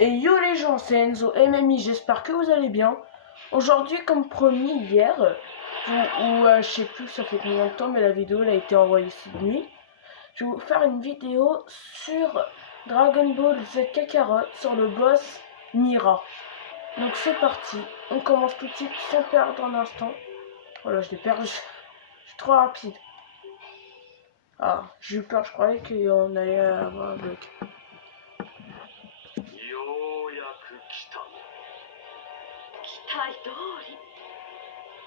Et yo les gens, c'est Enzo MMI, j'espère que vous allez bien. Aujourd'hui, comme promis hier, je sais plus ça fait combien de temps, mais la vidéo elle a été envoyée cette nuit. Je vais vous faire une vidéo sur Dragon Ball Z Kakarot, sur le boss Mira. Donc c'est parti, on commence tout de suite sans perdre un instant. Voilà, je l'ai perdu, je suis trop rapide. Ah, j'ai eu peur, je croyais qu'on allait avoir un bloc. ようやく来たの。期待通り。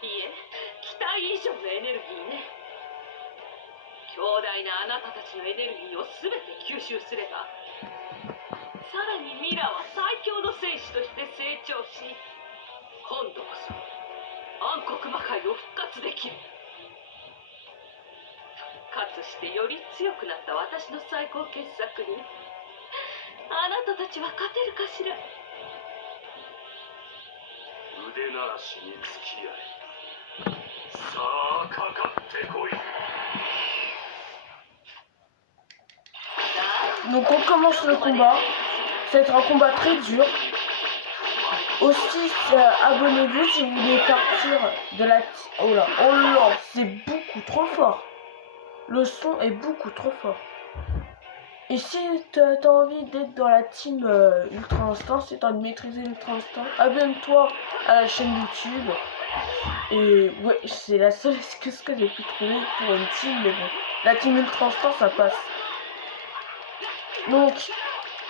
いえ、期待以上のエネルギーね。強大なあなたたちのエネルギーを全て吸収すれば、さらにミラは最強の戦士として成長し、今度こそ暗黒魔界を復活できる。復活してより強くなった私の最高傑作にあなたたちは勝てるかしら。腕ならしに付き合え。さあかかってこい。 Donc on commence le combat. Ça va être un combat très dur. Aussi, abonnez-vous si vous voulez partir de la... Oh là, c'est beaucoup trop fort. Le son est beaucoup trop fort. Et si t'as envie d'être dans la team Ultra Instinct, si t'as envie de maîtriser Ultra Instinct, abonne-toi à la chaîne YouTube. Et ouais, c'est la seule excuse que j'ai pu trouver pour une team, mais bon, la team Ultra Instinct ça passe. Donc,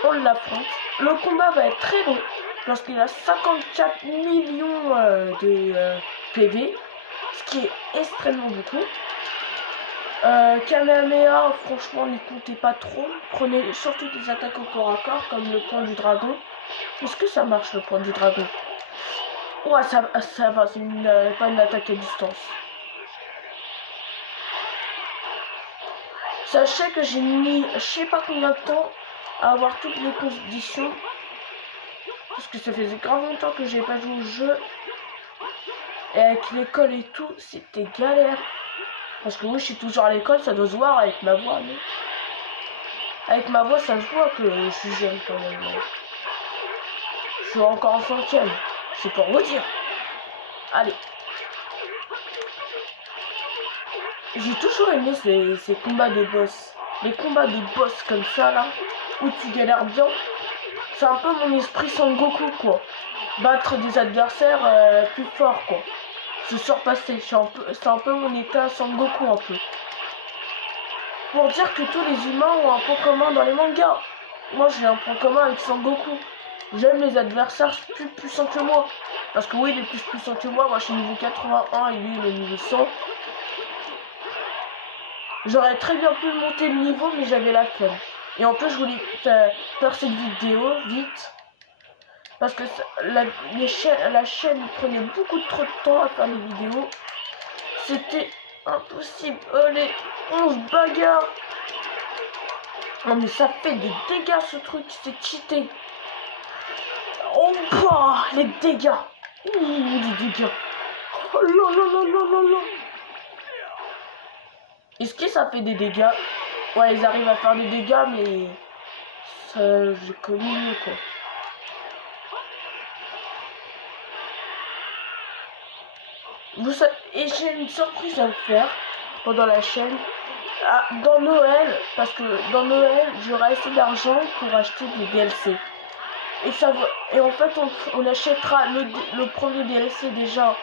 on l'affronte. Le combat va être très long parce qu'il a 54 millions de PV, ce qui est extrêmement beaucoup. Kamehameha, franchement, n'y comptez pas trop. Prenez surtout des attaques au corps à corps comme le point du dragon. Est-ce que ça marche le point du dragon? Ouais, ça va, c'est pas une attaque à distance. Sachez que j'ai mis je sais pas combien de temps à avoir toutes les conditions. Parce que ça faisait grave longtemps que j'ai pas joué au jeu. Et avec l'école et tout, c'était galère. Parce que oui, je suis toujours à l'école, ça doit se voir avec ma voix. Mais... avec ma voix, ça se voit que je suis jeune quand même. Je suis encore en 5e. C'est pour vous dire. Allez. J'ai toujours aimé ces combats de boss. Les combats de boss comme ça là, où tu galères bien. C'est un peu mon esprit Sangoku quoi. Battre des adversaires plus forts quoi. Se surpasser. C'est un peu mon état Sangoku un peu. Pour dire que tous les humains ont un point commun dans les mangas. Moi j'ai un point commun avec Sangoku. J'aime les adversaires plus puissants que moi. Parce que oui, il est plus puissant que moi. Moi je suis niveau 81 et lui il est niveau 100. J'aurais très bien pu monter le niveau, mais j'avais la flemme. Et en plus, je voulais faire cette vidéo vite. Parce que la chaîne prenait beaucoup trop de temps à faire les vidéos. C'était impossible. Allez, on se bagarre. Non mais ça fait des dégâts ce truc, c'est cheaté. Oh, bah, les dégâts. Ouh, les dégâts. Oh là là là là là là. Est-ce que ça fait des dégâts? Ouais, ils arrivent à faire des dégâts, mais ça, j'ai connu mieux, quoi. Et j'ai une surprise à vous faire pendant la chaîne. Ah, dans Noël, parce que dans Noël, j'aurai assez d'argent pour acheter des DLC. Et en fait, on achètera le premier DLC déjà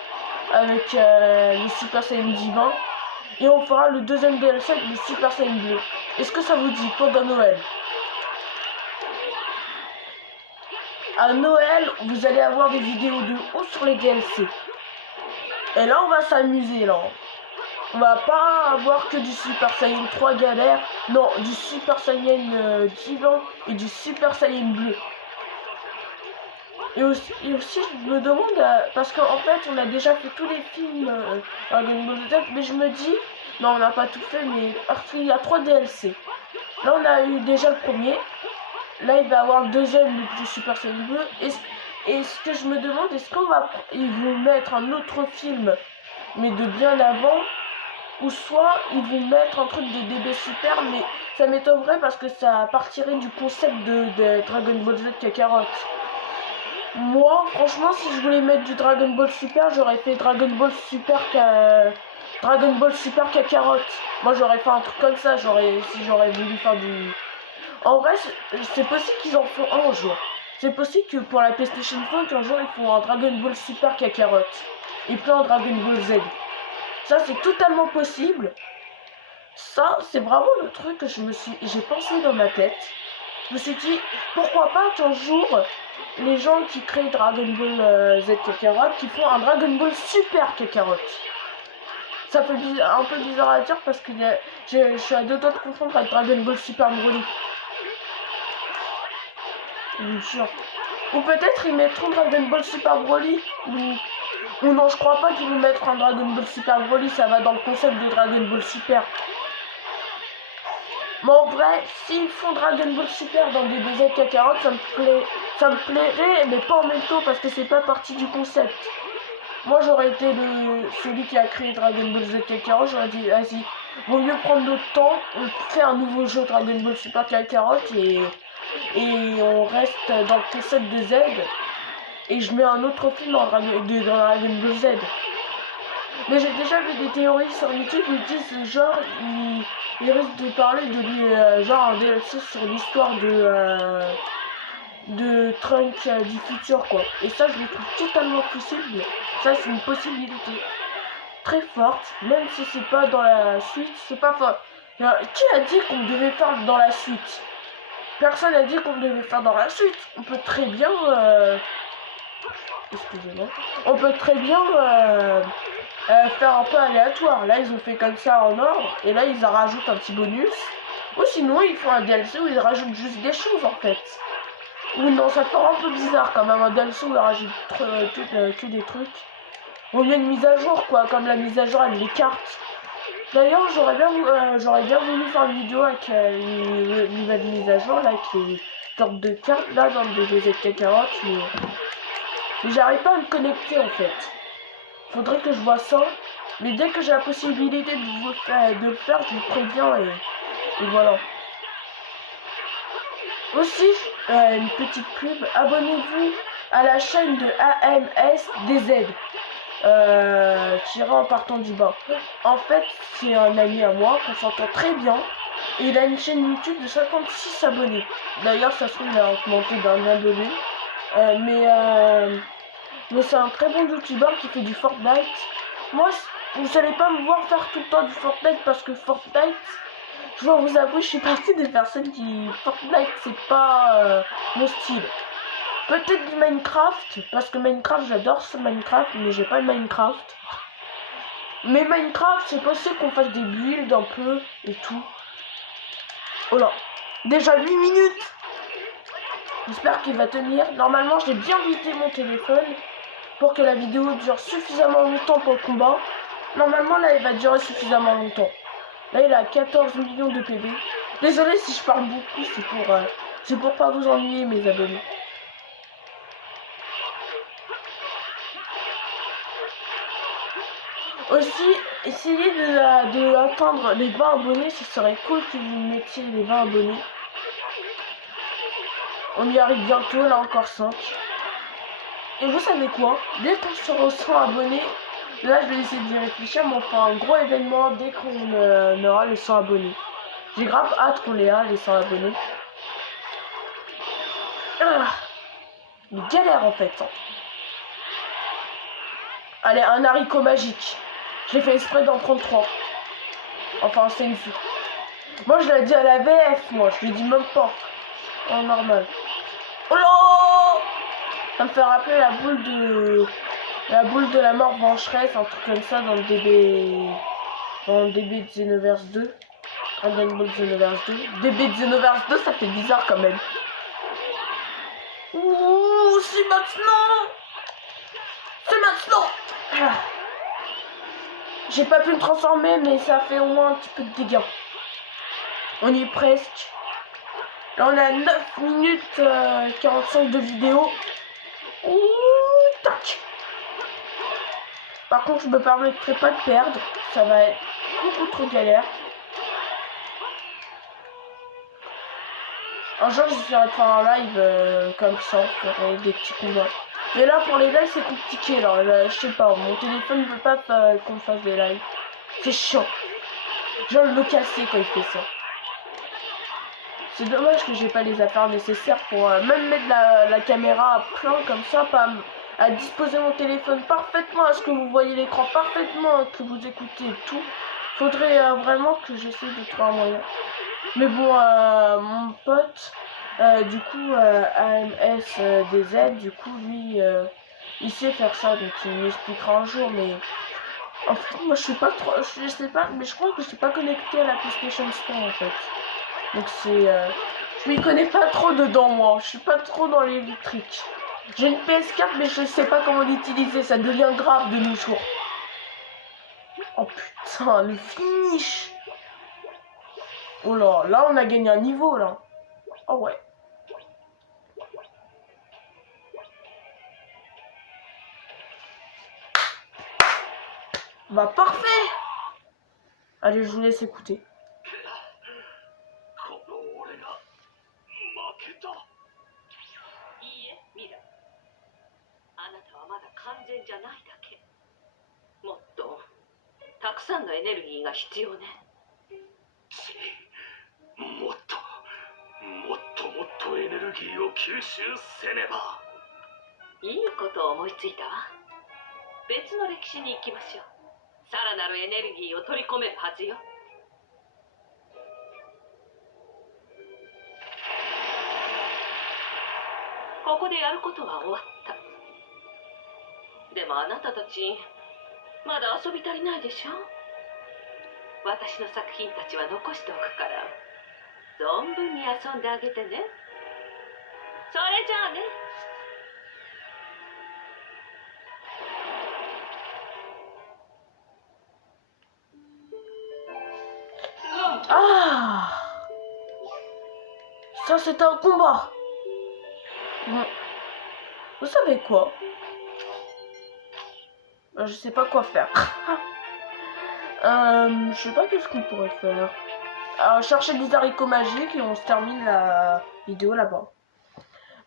avec le Super Saiyan Divin. Et on fera le deuxième DLC avec le Super Saiyan Bleu. Est-ce que ça vous dit pendant Noël? À Noël, vous allez avoir des vidéos de haut sur les DLC. Et là, on va s'amuser, là. On va pas avoir que du Super Saiyan 3 galère. Non, du Super Saiyan Divin et du Super Saiyan Bleu. Et aussi, je me demande, parce qu'en fait, on a déjà fait tous les films Dragon Ball Z, mais je me dis, non, on n'a pas tout fait, mais parce qu'il y a 3 DLC. Là, on a eu déjà le premier. Là, il va y avoir le deuxième du Super Saiyan Bleu. Et ce que je me demande, est-ce ils vont mettre un autre film, mais de bien avant, ou soit ils vont mettre un truc de DB Super, mais ça m'étonnerait parce que ça partirait du concept de Dragon Ball Z Kakarot. Moi, franchement, si je voulais mettre du Dragon Ball Super, j'aurais fait Dragon Ball Super Kakarot. Moi, j'aurais fait un truc comme ça, si j'aurais voulu faire du... En vrai, c'est possible qu'ils en font un jour. C'est possible que pour la PlayStation 5, un jour, ils font un Dragon Ball Super Kakarot. Et puis un Dragon Ball Z. Ça, c'est totalement possible. Ça, c'est vraiment le truc que j'ai pensé dans ma tête. Je me suis dit, pourquoi pas qu'un jour, les gens qui créent Dragon Ball Z Kakarot, qui font un Dragon Ball Super Kakarot. Ça fait un peu bizarre à dire parce que je suis à deux doigts de confondre avec Dragon Ball Super Broly. Bien sûr. Ou peut-être ils mettront Dragon Ball Super Broly. Ou non, je crois pas qu'ils vont mettre un Dragon Ball Super Broly, ça va dans le concept de Dragon Ball Super. Mais en vrai, s'ils font Dragon Ball Super dans des DBZ Kakarot, ça me plairait, mais pas en même temps parce que c'est pas partie du concept. Moi j'aurais été celui qui a créé Dragon Ball Z Kakarot, j'aurais dit vas-y, vaut mieux prendre notre temps, on fait un nouveau jeu Dragon Ball Super Kakarot et on reste dans le concept de Z et je mets un autre film dans Dragon Ball Z. Mais j'ai déjà vu des théories sur YouTube où ils disent genre il risque de parler de lui genre un DLC sur l'histoire de Trunk du futur quoi. Et ça je le trouve totalement possible. Ça c'est une possibilité très forte, même si c'est pas dans la suite, c'est pas fort. Qui a dit qu'on devait faire dans la suite? Personne n'a dit qu'on devait faire dans la suite. On peut très bien excusez-moi. On peut très bien faire un peu aléatoire. Là ils ont fait comme ça en ordre et là ils en rajoutent un petit bonus. Ou sinon ils font un DLC où ils rajoutent juste des choses en fait. Ou non, ça paraît un peu bizarre quand même un DLC où ils rajoutent que des trucs. Au lieu de mise à jour quoi, comme la mise à jour avec les cartes. D'ailleurs j'aurais bien voulu faire une vidéo avec une nouvelle mise à jour là avec les sortes de cartes là dans le DBZ Kakarot mais j'arrive pas à me connecter en fait. Faudrait que je vois ça. Mais dès que j'ai la possibilité de le faire, je vous préviens et voilà. Aussi, une petite pub, abonnez-vous à la chaîne de AMSDZ. Tiré en partant du bas. En fait, c'est un ami à moi qu'on s'entend très bien. Et il a une chaîne YouTube de 56 abonnés. D'ailleurs, ça se trouve, il a augmenté d'un abonné. Mais c'est un très bon youtubeur qui fait du Fortnite. Moi, vous allez pas me voir faire tout le temps du Fortnite parce que Fortnite, je dois vous avouer, je suis partie des personnes qui... Fortnite, c'est pas mon style. Peut-être du Minecraft, parce que Minecraft, j'adore ce Minecraft, mais j'ai pas de Minecraft. Mais Minecraft, c'est possible qu'on fasse des builds un peu et tout. Oh là, déjà 8 minutes. J'espère qu'il va tenir. Normalement, j'ai bien vidé mon téléphone pour que la vidéo dure suffisamment longtemps pour le combat. Normalement, là, il va durer suffisamment longtemps. Là, il a 14 millions de PV. Désolé si je parle beaucoup, c'est pour pas vous ennuyer, mes abonnés. Aussi, essayez de atteindre les 20 abonnés, ce serait cool que vous mettiez les 20 abonnés. On y arrive bientôt, là encore 5. Et vous savez quoi? Dès qu'on sera aux 100 abonnés, là je vais essayer d'y réfléchir, mais on fera un gros événement dès qu'on aura les 100 abonnés. J'ai grave hâte qu'on les a, les 100 abonnés. Une galère en fait. Allez, un haricot magique. J'ai fait exprès d'en prendre 3. Enfin, c'est une fille. Moi, je l'ai dit à la VF, moi. Je lui dis même pas. En normal. Oh là! Ça me fait rappeler la boule de la mort vengeresse, un truc comme ça dans le DB... Dans le DB de Xenoverse 2. Dragon Ball Xenoverse 2. DB de Xenoverse 2, ça fait bizarre quand même. Ouh, c'est maintenant! C'est maintenant! J'ai pas pu me transformer, mais ça fait au moins un petit peu de dégâts. On y est presque. Là, on a 9 minutes 45 de vidéo. Ouh, tac. Par contre, je me permettrai pas de perdre. Ça va être beaucoup trop galère. Un jour, j'essaierai de faire un live comme ça, faire des petits combats. Mais là, pour les lives, c'est compliqué. Alors, là, je sais pas, mon téléphone ne veut pas qu'on fasse des lives. C'est chiant. Je viens de le casser quand il fait ça. C'est dommage que j'ai pas les affaires nécessaires pour même mettre la caméra à plein comme ça, pas à disposer mon téléphone parfaitement, à ce que vous voyez l'écran parfaitement, que vous écoutez et tout. Faudrait vraiment que j'essaie de trouver un moyen. Mais bon, mon pote, du coup, AMSDZ, du coup, lui, il sait faire ça, donc il m'expliquera un jour, mais en fait, moi, je suis pas trop, je sais pas, mais je crois que je suis pas connecté à la PlayStation Store, en fait. Donc c'est, je m'y connais pas trop dedans, moi, je suis pas trop dans l'électrique. J'ai une PS4, mais je sais pas comment l'utiliser, ça devient grave de nos jours. Oh putain, le finish! Oh là on a gagné un niveau là. Oh ouais. Bah parfait. Allez, je vous laisse écouter. いいえ、ミラ。あなたはまだ完全じゃないだけ。もっとたくさんのエネルギーが必要ね。もっとエネルギーを吸収せねば。いいことを思いついたわ。別の歴史に行きましょう。さらなるエネルギーを取り込めるはずよ。ここでやることは終わった。でもあなたたちまだ遊び足りないでしょ。私の作品たちは残しておくから存分に遊んであげてね。それじゃあね。Ah, ça c'était un combat. Vous savez quoi? Je sais pas quoi faire. Je sais pas qu'est-ce qu'on pourrait faire. Alors, chercher des haricots magiques et on se termine la vidéo là-bas.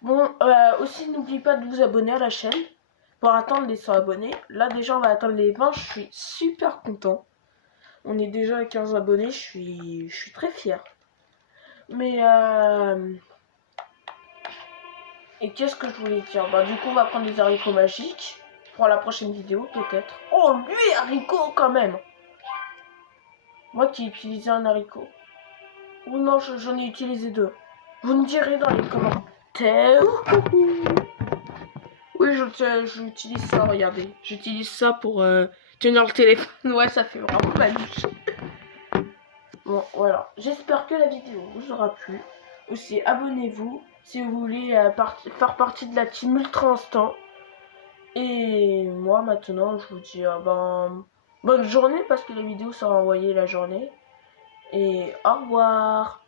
Bon, aussi n'oubliez pas de vous abonner à la chaîne pour attendre les 100 abonnés. Là déjà on va attendre les 20, je suis super content. On est déjà à 15 abonnés, je suis très fier. Mais et qu'est-ce que je voulais dire? Bah du coup on va prendre des haricots magiques pour la prochaine vidéo peut-être. Oh lui haricot quand même. Moi qui ai utilisé un haricot. Ou non, j'en ai utilisé 2. Vous me direz dans les commentaires. Oui, j'utilise ça, regardez. J'utilise ça pour tenir le téléphone. Ouais, ça fait vraiment magnifique. Bon, voilà. J'espère que la vidéo vous aura plu. Aussi, abonnez-vous si vous voulez faire partie de la team Ultra Instant. Et moi, maintenant, je vous dis bonne journée parce que la vidéo sera envoyée la journée. Et au revoir.